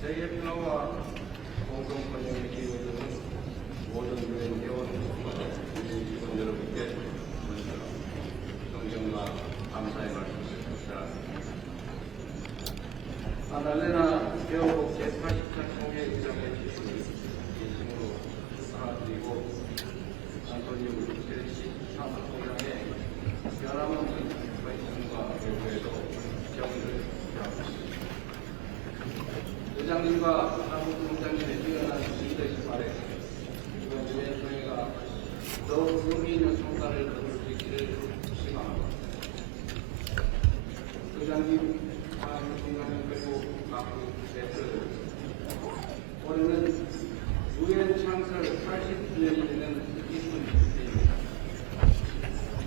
세계 평화와 공동 번영에 기여해주는 모든 유엔 회원과 직원 여러분께 존경과 감사의 말씀을 드립니다. 아날레나 개헌국 제80차 총회 의장의 지시를 진심으로 축하드리고 안토니오 구테레시 사무총장의 변함없는 관심과 외부에도 경의를 표하고 있습니다. 의장님과 사무총장님의 뛰어난 리더십 아래 이번 유엔 총회가 더욱 의미 있는 성과를 거둘 수 있기를 희망합니다. 의장님, 사무총장님 그리고 각 대표들, 올해는 유엔 창설 80주년이 되는 기쁜 해입니다.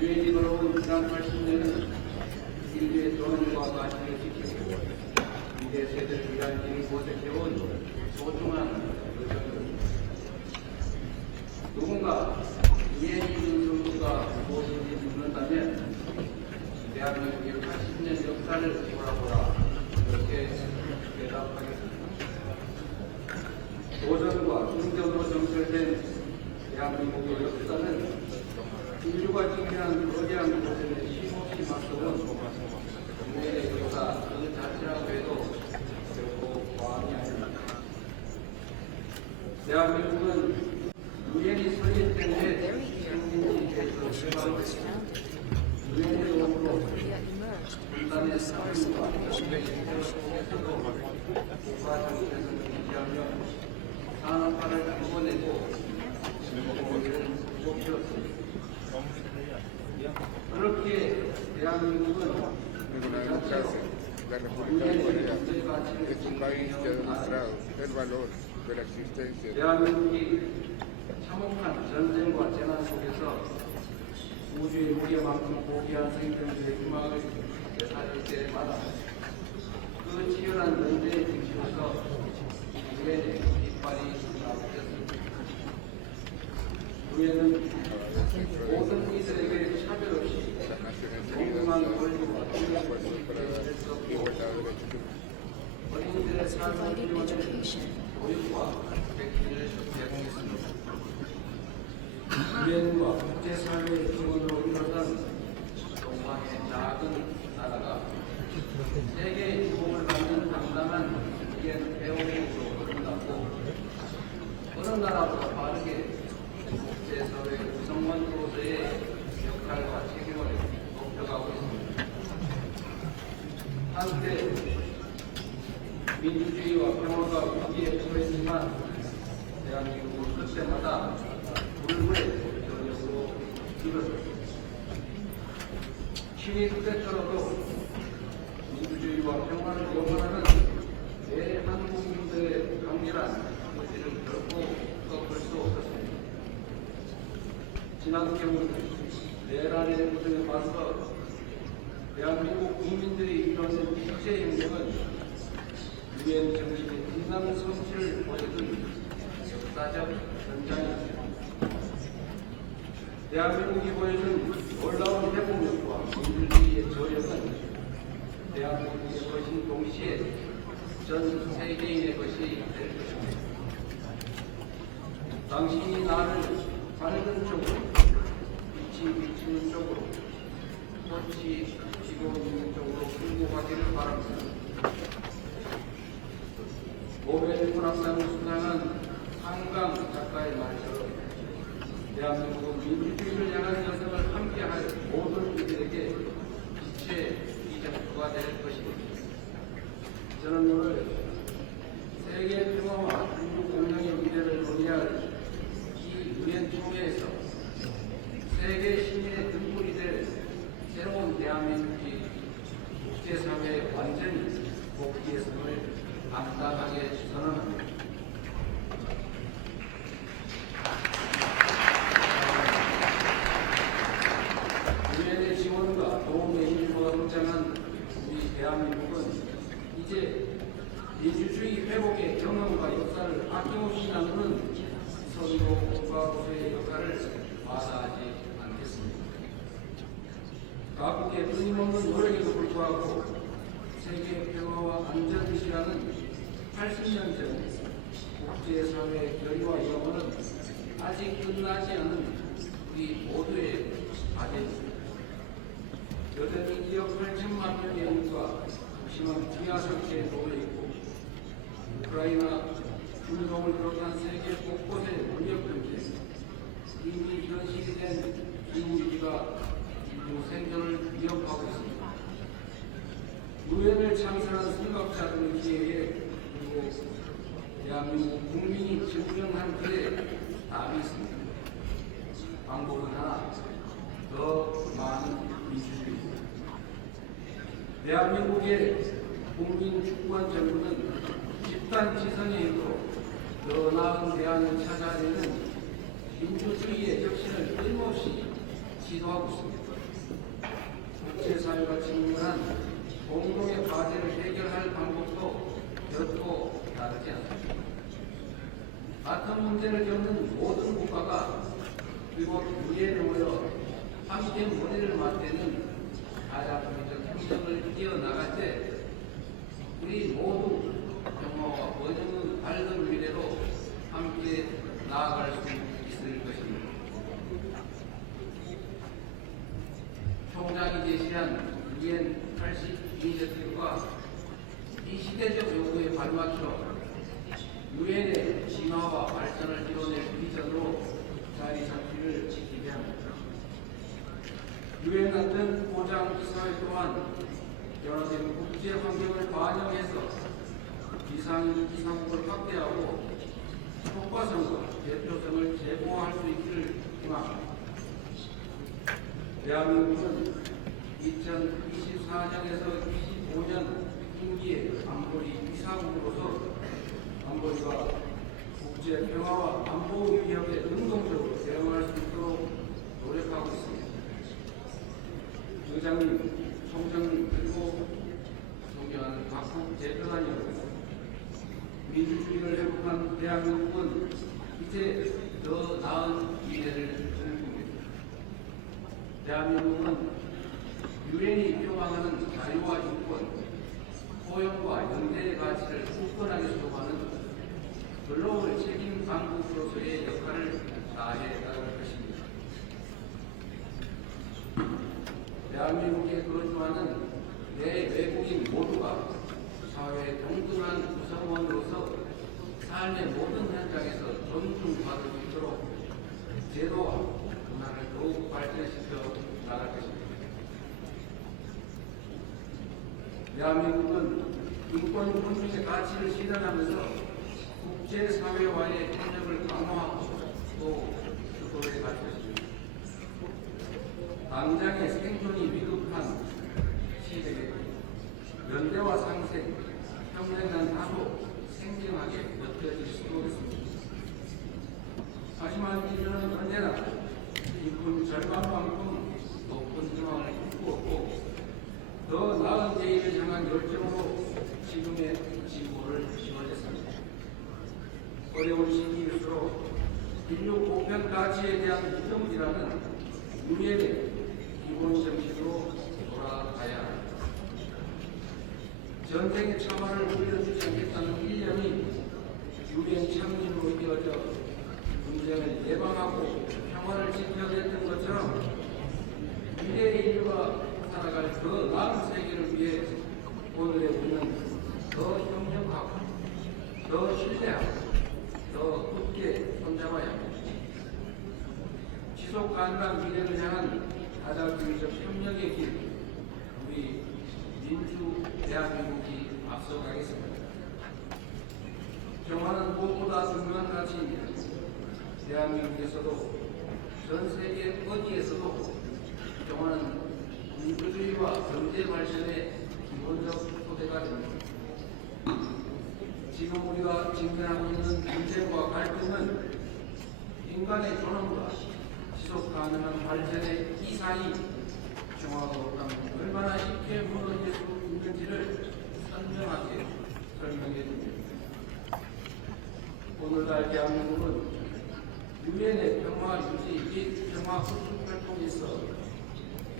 유엔이 돌아온 지난 80년은 인류의 존엄과 가치를 지키고 미래 세대를 위한 길을 모색해온 소중한 의정입니다. 누군가 유엔이 이룬 정도가 무엇인지 묻는다면 대한민국의 80년 역사를 돌아보라 이렇게 대답하겠습니다. 도전과 중전으로 정설된 대한민국의 역사는 인류가 직면한 거대한 도전에 힘없이 맞서온 인류의 역사 그 자체라고 해도 결코 과언이 아닙니다. 대한민국은 유엔이 설립된 해 생긴지에서 출발했습니다. 유엔의 도움으로 분단의 사회와 공백의 해결 속에서도 국가 정체성을 유지하며 산업화를 이뤄내고 인구를 부족했습니다. 그렇게 대한민국은 La República de Corea es un país que ha demostrado el valor de la existencia. 대한민국이 참혹한 전쟁과 재난 속에서 우주의 무게만큼 고귀한 생명들의 희망을 되살릴 때마다 그 치열한 전쟁의 중심에서 유엔의 깃발이 나오셨습니다. 유엔은 모든 이들에게 차별 없이 공평한 권리와 통일을 지키고 어린이들의 삶을 이루어낸 교육과 백기를 제공했습니다. 유엔과 국제사회의 기원으로 일어선 동방의 작은 나라가 세계의 주목을 받는 당당한 유엔 회원국으로 거듭났고 어느 나라보다 빠르게 국제사회 구성원으로서의 역할과 책임을 높여가고 있습니다. 한때 민주주의와 평화가 위기에 처했지만 대한민국은 그때마다 불굴의 전역으로 일어섰습니다. 신이 그때처럼도 민주주의와 평화를 원하는 대한국민들의 강렬한 의지를 결코 꺾을 수 없었습니다. 지난 겨울 내란의 무덤에 맞서 대한민국 국민들이 이뤄낸 국제행동은 유엔 정신의 빛나는 성취를 보여준 역사적 전장입니다. 대한민국이 보여준 놀라운 회복력과 민주주의의 저력은 대한민국의 것인 동시에 전 세계인의 것이 될 것입니다. 당신이 나를 밝은 쪽으로, 빛이 비치는 쪽으로, 꽃이 지고 있는 쪽으로 끌고 가기를 바랍니다. 노벨 문학상을 수상한 한강 작가의 말처럼 대한민국은 민주주의를 향한 여정을 함께할 모든 이들에게 빛의 이정표가 될 것입니다. 저는 오늘 세계 평화와 민주 공영의 미래를 논의할 이 유엔 총회에서 세계 시민의 등불이 될 새로운 대한민국이 국제사회에 완전히 복귀했음을 당당하게 선언합니다. 유엔의 지원과 도움의 일부가 등장한 우리 대한민국은 이제 민주주의 회복의 경험과 역사를 아낌없이 나누는 선도 국가로서의 역할을 마다하지 않겠습니다. 각국의 끊임없는 노력에도 불구하고 세계 평화와 안전의식이라는 80년 전 국제사회의 결의와 영혼은 아직 끝나지 않은 우리 모두의 과제입니다. 여전히 2억 8천만 명의 인구가 심한 기아 상태에 놓여있고 우크라이나 중동을 비롯한 세계 곳곳의 무력 경제, 이미 현실이 된 기후위기가 인류 생존을 위협하고 있습니다. 유엔을 창설한 선각자들의 기회에 그리고 대한민국 국민이 증명한 길에 답이 있습니다. 방법은 하나, 더 많은 민주주의입니다. 대한민국의 국민 주권 정부는 집단 지성의 힘으로 더 나은 대안을 찾아내는 민주주의의 혁신을 끊임없이 시도하고 있습니다. 국제사회가 직면한 공동의 과제를 해결할 방법도 결코 다르지 않습니다. 같은 문제를 겪는 모든 국가가 그리고 유엔에 모여 함께 머리를 맞대는 다자주의적 행정을 이어나갈 때 우리 모두 평화와 번영의 밝은 미래로 함께 나아갈 수 있을 것입니다. 총장이 제시한 유엔 82제들과 이 시대적 요구에 발맞춰 유엔의 진화와 발전을 이뤄낼 비전으로 자리 잡기를 기대합니다. 유엔 같은 보장 기사회 또한 변화된 국제 환경을 반영해서 이상국을 확대하고 효과성과 대표성을 제고할 수 있기를 희망합니다. 대한민국은 2024년에서 25년 임기의 안보리 이사국으로서 안보리가 국제 평화와 안보 위협에 능동적으로 대응할 수 있도록 노력하고 있습니다. 의장님, 총장님, 그리고 존경하는 각국 대표단 여러분, 민주주의를 회복한 대한민국은 이제 더 나은 미래를 꿈꿉니다. 대한민국은 유엔이 표방하는 자유와 인권, 포용과 연대의 가치를 굳건하게 수호하는 글로벌 책임 강국으로서의 역할을 다해 나갈 것입니다. 대한민국에 거주하는 내 외국인 모두가 사회의 동등한 구성원으로서 삶의 모든 현장에서 존중받을 수 있도록 제도와 문화를 더욱 발전시켜 나갈 것입니다. 대한민국은 인권 존중의 가치를 실현하면서 국제사회와의 협력을 강화하고 또 주도해 갈 것입니다. 당장의 생존이 위급한 시대에 연대와 상생, 평등한 다소 생경하게 느껴질 수도 있습니다. 하지만 인류는 언제나 인권 절반만큼 높은 희망을 꿈꾸었고 더 나은 내일을 향한 열정으로 지금의 지구를 지원했습니다. 어려운 시기일수록 인류 보편 가치에 대한 믿음이라는 유엔의 기본 정신으로 돌아가야 합니다. 전쟁의 참화를 물려주지 않겠다는 일념이 유엔 창립으로 이어져 분쟁을 예방하고 평화를 지켜냈던 것처럼 미래의 인류가 살아갈 더 나은 세계를 위해 오늘의 우리는 더 협력하고 더 신뢰하고 더 굳게 손잡아야 합니다. 지속 가능한 미래를 향한 다자주의적 협력의 길, 우리 민주 대한민국이 앞서가겠습니다. 평화는 무엇보다 중요한 가치입니다. 대한민국에서도 전 세계 어디에서도 평화는 민주주의와 경제 발전의 기본적 토대가 됩니다. 지금 우리가 직면하고 있는 분쟁과 갈등은 인간의 존엄과 지속 가능한 발전의 이상이 평화가 없다면 얼마나 쉽게 무너질 수 있는지를 선명하게 설명해 줍니다. 오늘날 대한민국은 유엔의 평화 유지 및 평화 구축 활동에서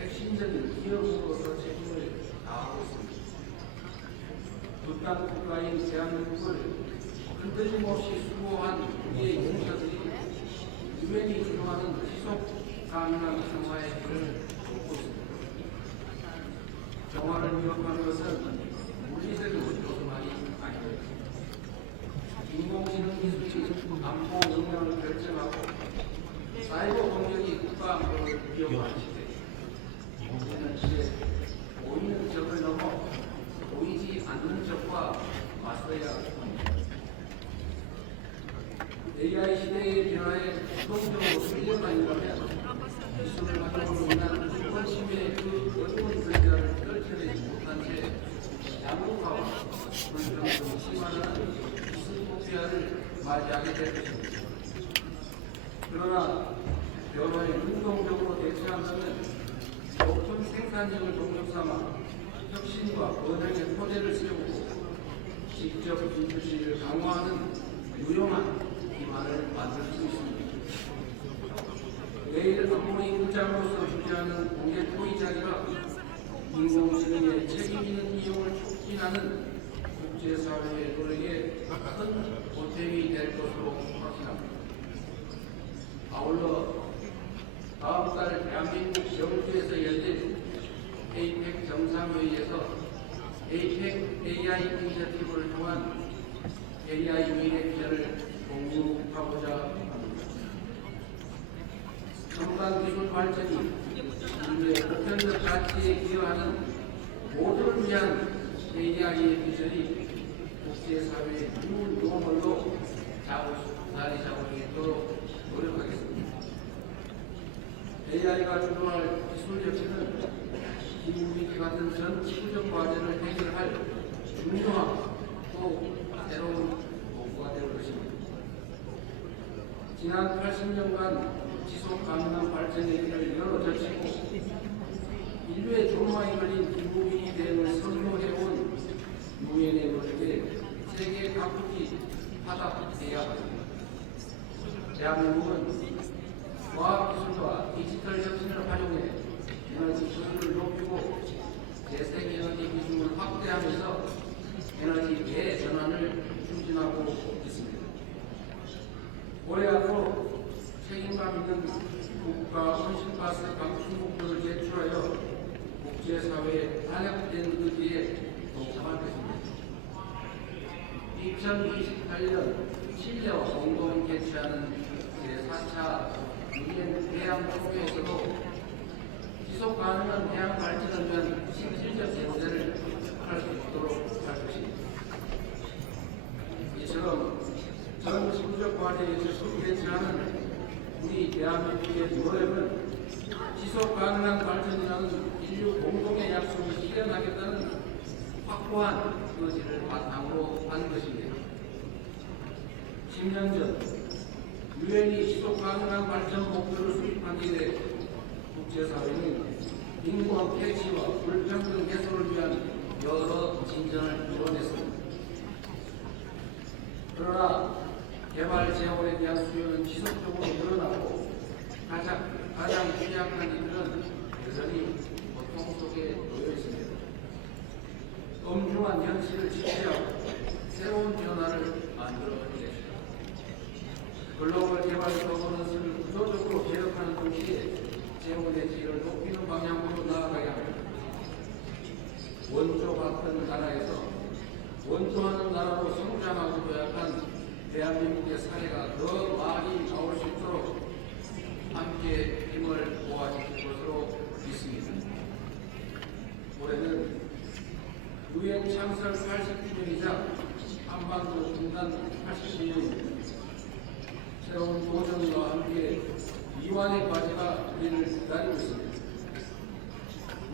핵심적인 기업으로서 책임을 다하고 있습니다. 북한 국가인 대한민국을 흔들림 없이 수호한 우리의 용사들이 유엔이 주장하는 지속 가능한 평화의 길을 걷고 있습니다. 평화를 위협하는 것은 물리적인 요소만이 아닙니다. 인공지능 기술이 안보 역량을 결정하고 사이버 공격이 국가 안보를 위협하는 시대. 이는 이제 보이는 적을 넘어 보이지 않는 적과 맞서야 합니다. AI 시대의 변화에 부동적으로 끌려다닌다면 기술을 가져오는 인한 인권 침해의 그 어려운 그림자를 떨쳐내지 못한 채 양극화와 불평등을 심화하는 디스토피아를 맞이하게 될 것입니다. 그러나 변화에 능동적으로 대처한다면 높은 생산력을 동력 삼아 혁신과 번영의 토대를 세우고 직접 민주주의를 강화하는 유용한 기반을 만들 수 있습니다. 내일 안보의 부장으로서 주재하는 공개 토의 자리가 인공지능의 책임 있는 이용을 촉진하는 국제사회의 노력에 큰 보탬이 될 것으로 확신합니다. 아울러 다음 달 대한민국 영주에서 열릴 APEC 정상회의에서 APEC AI 이니셔티브를 통한 AI 미래 비전을 공유하고자 합니다. 첨단 기술 발전이 인류의 보편적 가치에 기여하는 모두를 위한 AI의 비전이 국제사회의 유용물로 자리 잡을 수 있도록 노력하겠습니다. AI가 주도할 기술 혁신은 기후위기 같은 전 지구적 과제를 해결할 중요한 또 새로운 도구가 될 것입니다. 지난 80년간 지속 가능한 발전의 길을 열어젖히고 인류의 조망이 걸린 기후위기 대응을 선도해온 유엔의 노력에 세계 각국이 화답해야 합니다. 대한민국은 과학기술과 디지털 혁신을 활용해 에너지 기술을 높이고 재생에너지 기술을 확대하면서 에너지 대전환을 추진하고 있습니다. 올해 앞으로 책임감 있는 국가 온실가스 감축 목표를 제출하여 국제사회의 탄력된 의지에 동참할 것입니다. 2028년 칠레와 공동 개최하는 제4차 유엔 해양 총회에서도 지속 가능한 해양 발전을 위한 실질적 제고제를 할 수 있도록 할 것입니다. 이처럼 전 지구적 과제에 적극 개최하는 우리 대한민국의 노력은 지속 가능한 발전이라는 인류 공동의 약속을 실현하겠다는 확고한 의지를 바탕으로 한 것입니다. 10년 전 유엔이 지속 가능한 발전 목표를 수립한 이래 국제사회는 인권 폐지와 불평등 해소를 위한 여러 진전을 이뤄냈습니다. 그러나 개발 재원에 대한 수요는 지속적으로 늘어나고 가장 취약한 이들은 여전히 고통 속에 놓여 있습니다. 엄중한 현실을 직시하고 새로운 변화를 만들어내겠습니다. 글로벌 개발 서버너스를 구조적으로 개혁하는 동시에 재원의 질을 높이는 방향으로 나아가야 합니다. 원조 같은 나라에서 원조하는 나라로 성장하고 도약한 대한민국의 사례가 더 많이 나올 수 있도록 함께 힘을 모아주실 것으로 믿습니다. 올해는 유엔 창설 80주년이자 한반도 분단 80주년입니다. 새로운 도전과 함께 이완의 과제가 우리를 기다리고 있습니다.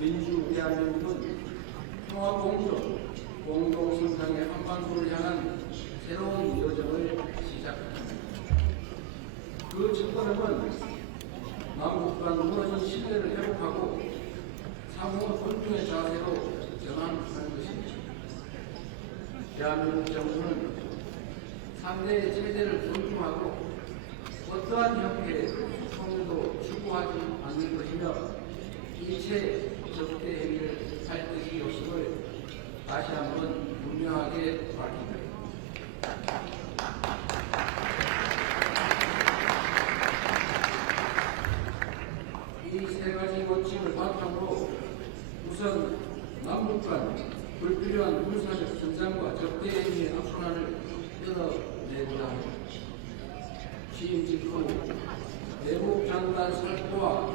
민주 대한민국은 평화 공존, 공동 성장의 한반도를 향한 새로운 여정을 시작합니다. 그 첫걸음은 남북 간 무너진 신뢰를 회복하고 상호 존중의 자세로 전환하는 것입니다. 대한민국 정부는 상대의 체제를 존중하고 어떠한 형태의 통일도 추구하지 않는 것이며 일체 적대 행위를 할 뜻이 없음을 다시 한번 분명하게 밝힙니다. 이 세 가지 원칙을 바탕으로 우선 남북 간 불필요한 군사적 전장과 적대 행위의 악순환을 끊어내고자 합니다. 취임 직후 대북 장관 살포와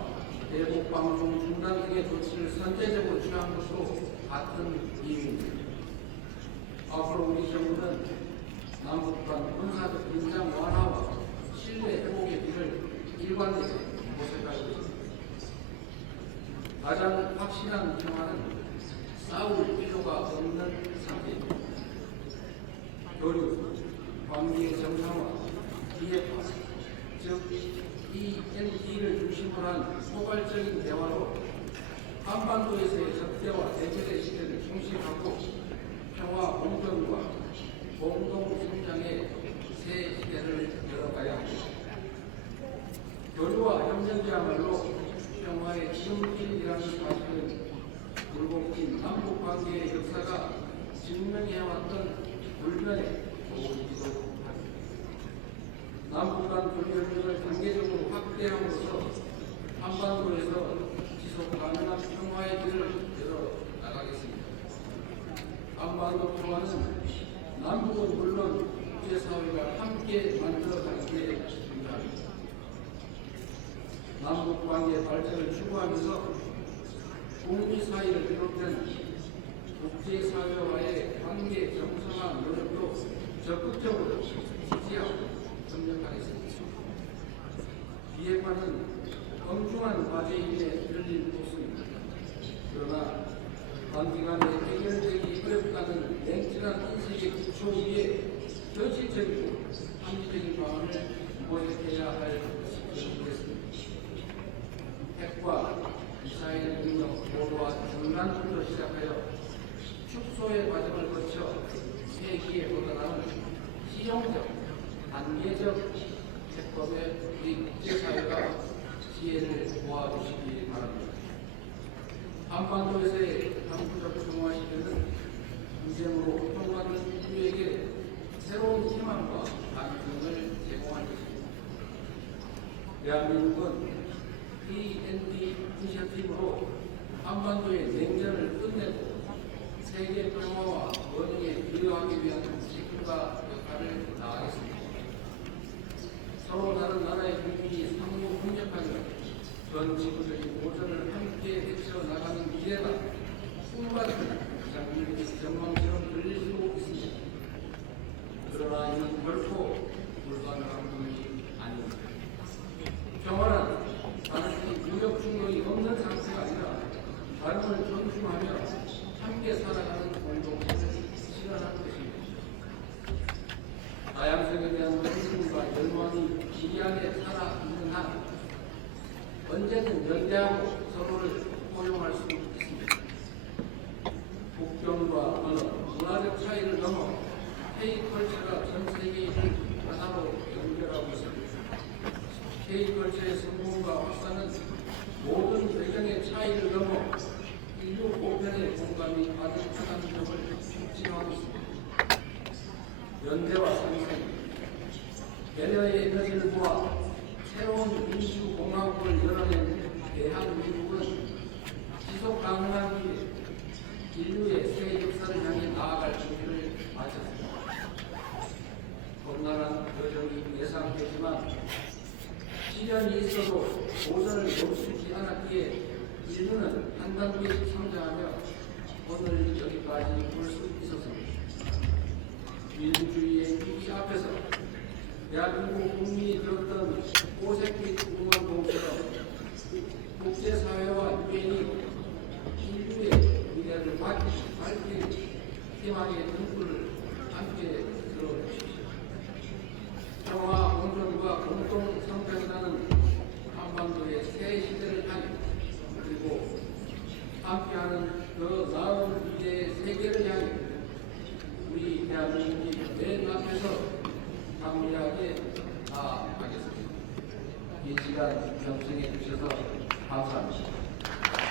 대북 방송 중단 등의 조치를 선제적으로 취한 것도 같은 이유입니다. 앞으로 우리 정부는 남북 간 군사적 긴장 완화와 신뢰 회복의 길을 일관되게 모색하고 있습니다. 가장 확실한 평화는 싸울 필요가 없는 상태입니다. 교류, 관계의 정상화, 비핵화, 즉 END를 중심으로 한 포괄적인 대화로 한반도에서의 적대와 대결의 시대를 중심하고 평화 공존과 공동 성장의 새 시대를 열어가야 합니다. 교류와 협력이야말로 평화의 지름길이라는 사실은 굴곡진 남북 관계의 역사가 증명해왔던 불변의 도구이기도 합니다. 남북 간 교류 협력을 단계적으로 확대함으로써 한반도에서 지속 가능한 평화의 길을 열어 나가겠습니다. 한반도 평화는 남북은 물론 국제사회가 함께 만들어가기에 중요합니다. 남북 관계 발전을 추구하면서 북미 사이를 비롯한 국제사회와의 관계 정상화 노력도 적극적으로 지지하고 협력하겠습니다. 비핵화는 엄중한 과제임에 들린 곳입니다. 그러나 단기간에 해결되기 어렵다는 냉철한 인식의 기초 위에 현실적이고 합리적인 방안을 모색해야 할 시점이겠습니다. 핵과 미사일 능력 보도와 중단부터 시작하여 축소의 과정을 거쳐 세기에 도달하는 실용적, 단계적 해법에 우리 국제사회가 지혜를 모아주시기 바랍니다. 한반도에서의 항구적 평화 시대는 전쟁으로 고통받는 인류에게 새로운 희망과 가능성을 제공할 것입니다. 대한민국은 END 이니셔티브로 한반도의 냉전을 끝내고 세계 평화와 번영에 기여하기 위한 책임과 역할을 다하겠습니다. 서로 다른 나라의 국민이 상호 협력하며 전 지구적인 도전을 함께 헤쳐나가는 미래가 꿈같은 장밋빛 전망처럼 들릴 수 있습니다. 그러나 이는 결코 불가능한 분이 아닙니다. 평화는 단순히 무력 충돌이 없는 상태가 아니라 다름을 존중하며 함께 살아가는 공동체를 실현하는 것입니다. 다양성에 대한 관심과 열망이 이 안에 살아있는 한 언제든 연대하고 서로를 포용할 수 있습니다. 국경과 언어, 문화적 차이를 넘어 K컬처가 전 세계인을 하나로 연결하고 있습니다. K컬처의 성공과 확산은 모든 배경의 차이를 넘어 인류 보편의 공감이 가득하다는 점을 확증하고 있습니다. 연대와 상생, 배려의 에너지를 모아 새로운 민주공화국을 열어낸 대한민국은 지속 가능한 길, 인류의 새 역사를 향해 나아갈 준비를 마쳤습니다. 험난한 여정이 예상되지만 시련이 있어도 도전을 멈추지 않았기에 인류는 한 단계씩 성장하며 오늘 여기까지 올 수 있었습니다. 민주주의의 위기 앞에서 대한민국 국민이 들었던 오색빛 응원봉처럼 국제사회와 유엔이 인류의 미래를 밝힐 희망의 등불을 함께 들어주십시오. 평화 공존과 공동 성장이라는 한반도의 새 시대를 향해 그리고 함께하는 더 나은 미래의 세계를 향해 우리 대한민국이 맨 앞에서 강력하게 나아가겠습니다. 이 시간 경청해 주셔서 감사합니다.